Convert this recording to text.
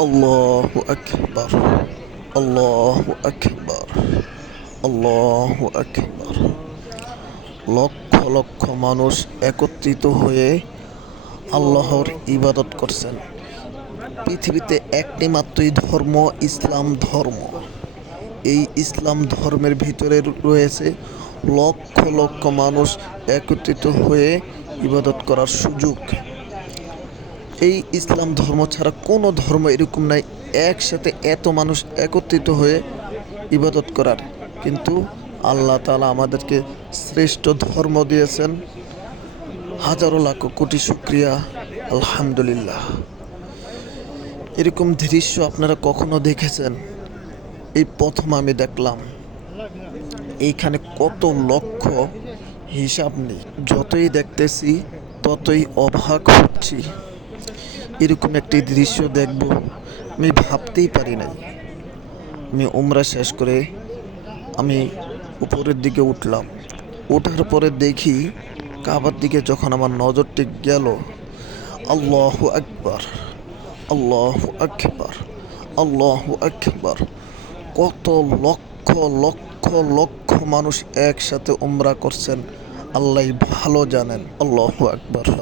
আল্লাহু আকবার, আল্লাহু আকবার, আল্লাহু আকবার। লক্ষ লক্ষ মানুষ একত্রিত হয়ে আল্লাহর ইবাদত করছেন। পৃথিবীতে একটি মাত্রই ধর্ম, ইসলাম ধর্ম। এই ইসলাম ধর্মের ভিতরে রয়েছে লক্ষ লক্ষ মানুষ একত্রিত হয়ে ইবাদত করার সুযোগ। এই ইসলাম ধর্ম ছাড়া কোনো ধর্ম এরকম নাই একসাথে এত মানুষ একত্রিত হয়ে ইবাদত করার। কিন্তু আল্লাহ তাআলা আমাদেরকে শ্রেষ্ঠ ধর্ম দিয়েছেন। হাজারো লাখ কোটি শুকরিয়া, আলহামদুলিল্লাহ। এরকম দৃশ্য আপনারা কখনো দেখেছেন? এই প্রথম আমি দেখলাম। এইখানে কত লক্ষ, হিসাব নেই। যতই দেখতেছি ততই অবাক হচ্ছি। এরকম একটি দৃশ্য দেখব আমি ভাবতেই পারি নাই। আমি উমরা শেষ করে আমি উপরের দিকে উঠলাম। ওঠার পরে দেখি কাবার দিকে যখন আমার নজরটি গেল, আল্লাহু আকবার, আল্লাহু আকবার, আল্লাহু আকবার। কত লক্ষ লক্ষ লক্ষ মানুষ একসাথে উমরা করছেন, আল্লাহ ভালো জানেন। আল্লাহু আকবার।